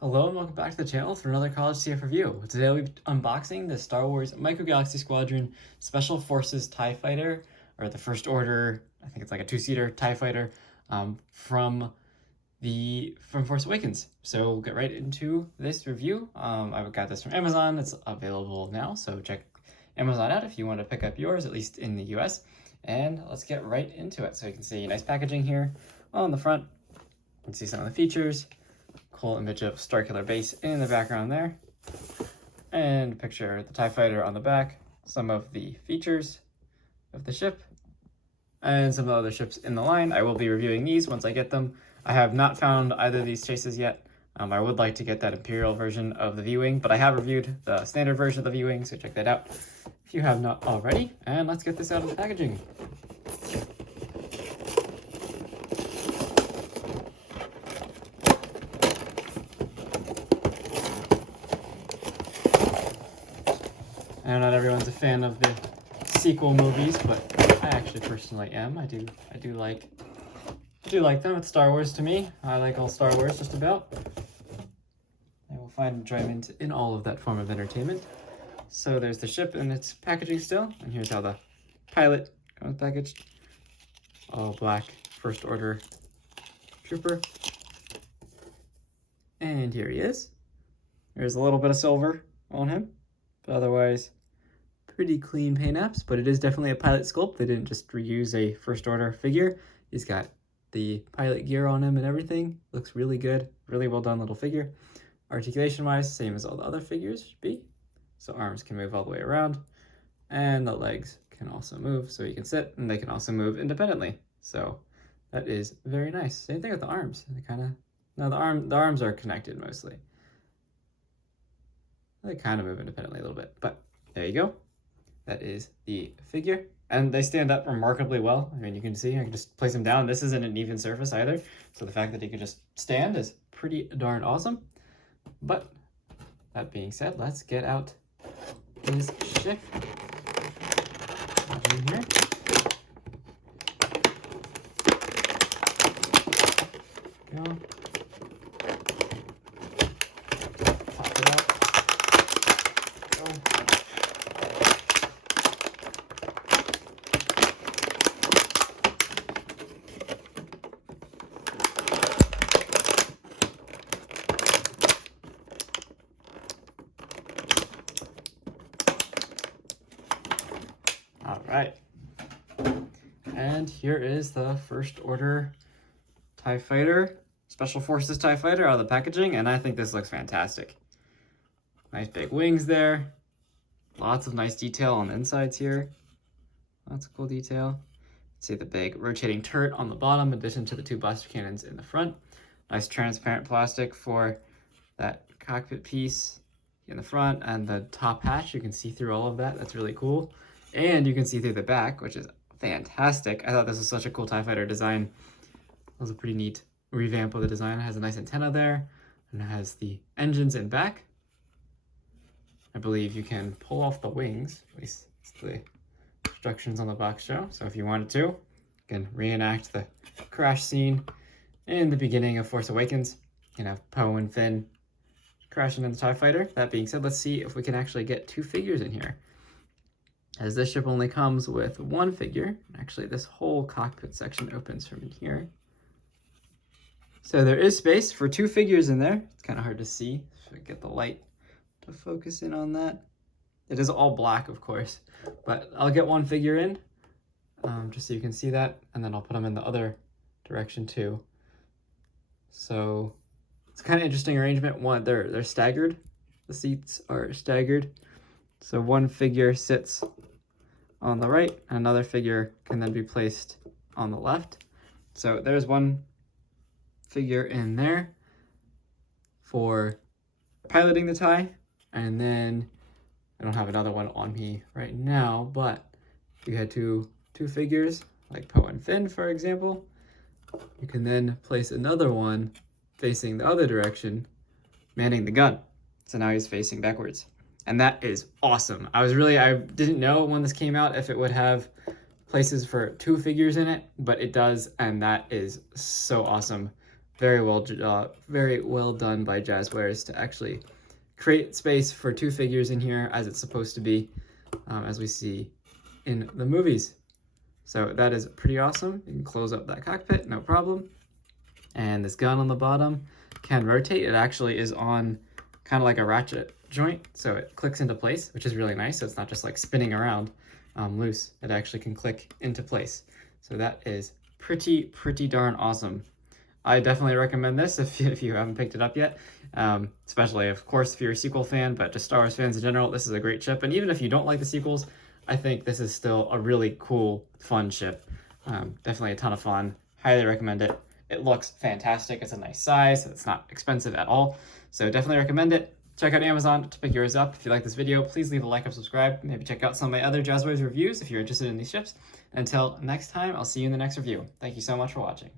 Hello and welcome back to the channel for another College CF review. Today we'll be unboxing the Star Wars Micro Galaxy Squadron Special Forces TIE Fighter, or the First Order, I think it's like a two-seater TIE Fighter, from Force Awakens. So we'll get right into this review. I've got this from Amazon. It's available now, so check Amazon out if you want to pick up yours, at least in the US. And let's get right into it. So you can see nice packaging here on the front. You can see some of the features. Cool image of Starkiller Base in the background there, and picture the TIE Fighter on the back, some of the features of the ship, and some of the other ships in the line. I will be reviewing these once I get them. I have not found either of these chases yet. I would like to get that Imperial version of the V-Wing, but I have reviewed the standard version of the V-Wing, so check that out if you have not already. And let's get this out of the packaging. I know not everyone's a fan of the sequel movies, but I actually personally am. I do like them. It's Star Wars to me. I like all Star Wars just about. I will find enjoyment in all of that form of entertainment. So there's the ship and its packaging still, and here's how the pilot comes packaged. All black First Order trooper. And here he is. There's a little bit of silver on him, but otherwise pretty clean paint apps, but it is definitely a pilot sculpt. They didn't just reuse a First Order figure. He's got the pilot gear on him and everything. Looks really good. Really well done little figure. Articulation-wise, same as all the other figures should be. So arms can move all the way around, and the legs can also move, so you can sit, and they can also move independently. So that is very nice. Same thing with the arms. They kind of, no, the arms are connected mostly. They kind of move independently a little bit, but there you go. That is the figure, and they stand up remarkably well. I mean, you can see I can just place them down. This isn't an even surface either, so the fact that he could just stand is pretty darn awesome. But that being said, let's get out his ship. In here. Go. Pop it out. Go. All right, and here is the First Order TIE Fighter, Special Forces TIE Fighter out of the packaging, and I think this looks fantastic. Nice big wings there, lots of nice detail on the insides here, lots of cool detail. See the big rotating turret on the bottom in addition to the two blaster cannons in the front. Nice transparent plastic for that cockpit piece in the front, and the top hatch, you can see through all of that. That's really cool. And you can see through the back, which is fantastic. I thought this was such a cool TIE Fighter design. That was a pretty neat revamp of the design. It has a nice antenna there, and it has the engines in back. I believe you can pull off the wings, at least it's the instructions on the box show. So if you wanted to, you can reenact the crash scene in the beginning of Force Awakens. You can have Poe and Finn crashing in the TIE Fighter. That being said, let's see if we can actually get two figures in here, as this ship only comes with one figure. Actually, this whole cockpit section opens from in here. So there is space for two figures in there. It's kind of hard to see, so I get the light to focus in on that. It is all black, of course, but I'll get one figure in, just so you can see that, and then I'll put them in the other direction too. So it's kind of interesting arrangement. One, they're staggered. The seats are staggered. So one figure sits on the right, and another figure can then be placed on the left. So there's one figure in there for piloting the TIE, and then I don't have another one on me right now, but if you had two figures, like Poe and Finn, for example, you can then place another one facing the other direction, manning the gun. So now he's facing backwards. And that is awesome. I didn't know when this came out if it would have places for two figures in it, but it does, and that is so awesome. very well done by Jazwares to actually create space for two figures in here as it's supposed to be, as we see in the movies. So that is pretty awesome. You can close up that cockpit, no problem. And this gun on the bottom can rotate. It actually is on kind of like a ratchet joint, so it clicks into place, which is really nice. So it's not just like spinning around loose. It actually can click into place. So that is pretty darn awesome. I definitely recommend this if you haven't picked it up yet, especially, of course, if you're a sequel fan, but just Star Wars fans in general, this is a great ship. And even if you don't like the sequels, I think this is still a really cool, fun ship. Definitely a ton of fun. Highly recommend it. It looks fantastic. It's a nice size. It's not expensive at all. So definitely recommend it. Check out Amazon to pick yours up. If you like this video, please leave a like and subscribe. Maybe check out some of my other Jazwares reviews if you're interested in these ships. Until next time, I'll see you in the next review. Thank you so much for watching.